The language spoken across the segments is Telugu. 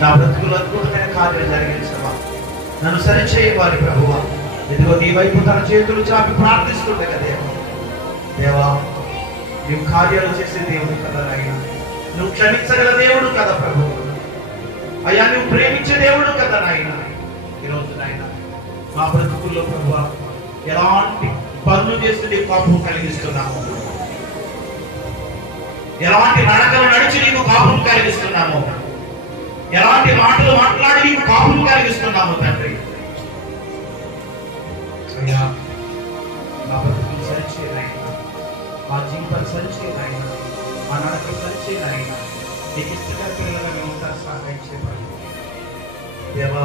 నా బ్రతుకులు అద్భుతమైన కార్యాలు జరిగించవా, నన్ను సరిచేయవాలి ప్రభువా. ఇదిగో నీ వైపు తన చేతులు చాపి ప్రార్థిస్తుండే కదా దేవా, నువ్వు కార్యాలు చేసే దేవుడు కదా నాయన, నువ్వు క్షమించగల దేవుడు కదా ప్రభు అయ్యా, నువ్వు ప్రేమించే దేవుడు కదా నాయన. ఈరోజు నాయన మా బ్రతుకుల్లో ప్రభువా ఎలాంటి పనులు చేస్తే నీకు పాపం కలిగిస్తున్నాము, ఎలాంటి నడకలు నడిచి నీకు పాపం కలిగిస్తున్నాము, ఎలాంటి మాటలు మాట్లాడి నీకు పాపం కలిగిస్తున్నాము తండ్రి. అయ్యా మా బ్రతుకులు సరిచేయనాయన, మా జీవితాలు సరిచేయనాయన, మా నడకలు సరిచేయనాయన. నీకు ఇష్టమైన పిల్లలుగా మేము ఉంటారు, సహాయం చేయబడి దేవా.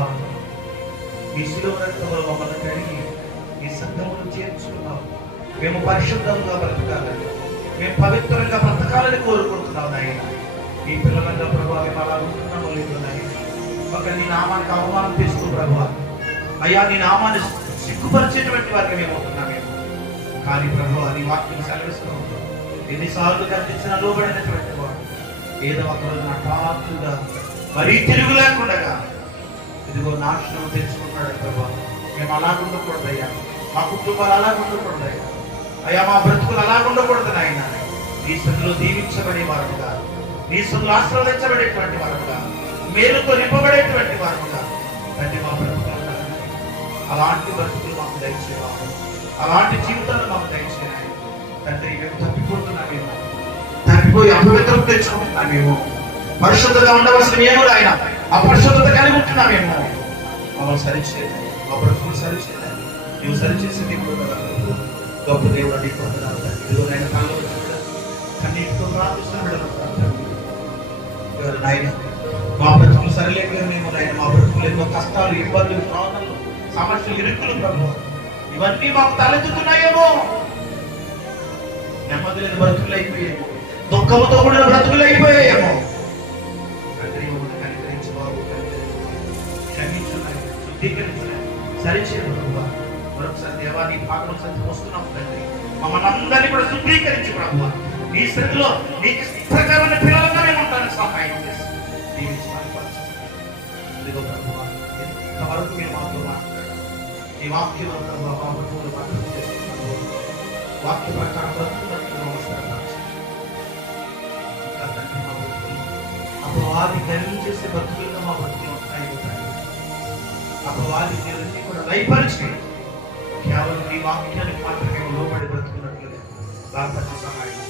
మీ శిలువ రక్తంలో మమ్మల్ని కడిగి ఈ సంఘమును చేర్చుకున్నావు. మేము పరిశుద్ధంగా బ్రతకాలని, మేము పవిత్రంగా బ్రతకాలని కోరుకుంటున్నాం నాయన. ఈ పిల్లలంగా ప్రభావ మేము అలా ఉంటున్నామో లేదు నాయన. ఒక నీ నామానికి అవమానం తెస్తూ ప్రభావ అయ్యా, నీ నామాన్ని సిగ్గుపరిచేటువంటి వారికి మేము ఉంటున్నామేమో. కానీ ప్రభు నీ వాక్యం సెలవిస్తూ ఉంటాం, ఎన్నిసార్లు కనిపించిన లోబడినటువంటి వాడు ఏదో ఒకరోజు హఠాత్తుగా మరీ తిరుగు లేకుండా ఇదిగో నాశనం తెలుసుకున్నాడు ప్రభా. మేము అలా ఉండకూడదయ్యా, మా కుటుంబాలు అలా ఉండకూడదయ్యా అయ్యా, మా బ్రతుకులు అలా ఉండకూడదు నాయన. నీ సన్నిధిలో దీవించబడే వారుగా, నీ సన్నిధిలో ఆశీర్వదించబడేటువంటి వారుగా, మేలుతో నింపబడేటువంటి వారుగా తండ్రి మా బ్రతుకులు అలాంటి బ్రతుకులు మాకు దయచేవాము, అలాంటి జీవితాలు మాకు దయచేయాలి తండ్రి. మేము తప్పిపోతున్నామేమో, తప్పిపోయి అపవిత్రం తెచ్చుకుంటున్నామేమో, పరిశుద్ధంగా ఉండవలసిన మేము ఆయన అపరిశుద్ధత కలిగి ఉంటున్నామేమో. మమ్మల్ని సరిచేయాలి, మా బ్రతుకులు సరిచేయాలి. నువ్వు సరిచేసి దేవుడు కదా, గొప్ప దేవుడు నీకు వందనాలు తండ్రి. ఇదిగో నాయన కళ్ళు కన్నీటితో ప్రార్థిస్తున్నాడు నాయన. మా బ్రతుకులు సరిలేక మేము నాయన, మా బ్రతుకులు ఎన్నో కష్టాలు, ఇబ్బందులు, ప్రాణాలు, సమస్యలు, ఇరుకులు ప్రభు ఇవన్నీ మాకు తలెత్తుతున్నాయేమో. నెమ్మది లేని బ్రతుకులు అయిపోయాయేమో, దుఃఖంతో కూడిన బ్రతుకులు అయిపోయాయేమో. సరిచేయడం మరొకసారి దేవా నీ పాటలు సంచి వస్తున్నాం తండ్రి. మమ్మల్ని అందరినీ కూడా శుద్ధీకరించి ప్రభు నీ స్థితిలో నీకు ఇష్టకరమైన పిల్లలుగా మేము ఉంటాను సహాయం చేసి ఇదిగో ప్రభు ఇంతవరకు మీరు మాతో మాట్లాడారు. ఈ వాక్యం ప్రభు బాబులు మాత్రం చేస్తున్నాము, వాక్య ప్రకారం బ్రతుకున్నట్టు నమస్కారం. అప్పుడు వారి గర్వం చేసే బ్రతుకులుగా మా బ్రతుకులు ఉంటాయి. అప్పుడు వారి దేవుడిని కూడా లయపరిచి కేవలం ఈ వాక్యానికి మాత్రమే లోబడి బ్రతుకున్నట్లుగా సహాయం